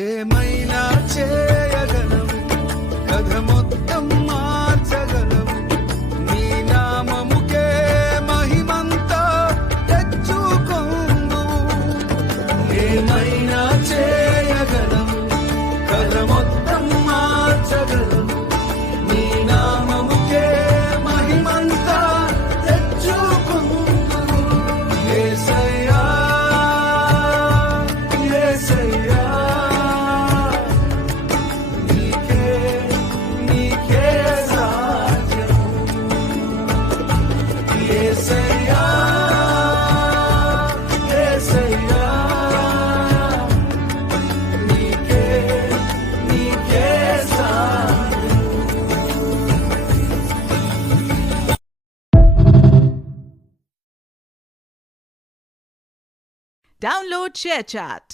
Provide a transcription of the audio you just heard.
ఏమైనా చేయగలవు, కథ మొత్తం మార్చగలవు, నీ నామముకే మహిమంతా తెచ్చుకొందు. ఏమైనా చేయగలవు, కథ మొత్తం మార్చగలవు, నీ నామముకే మహిమంతా తెచ్చుకొందు. యేసయ్యా యేసయ్యా Download ShareChat.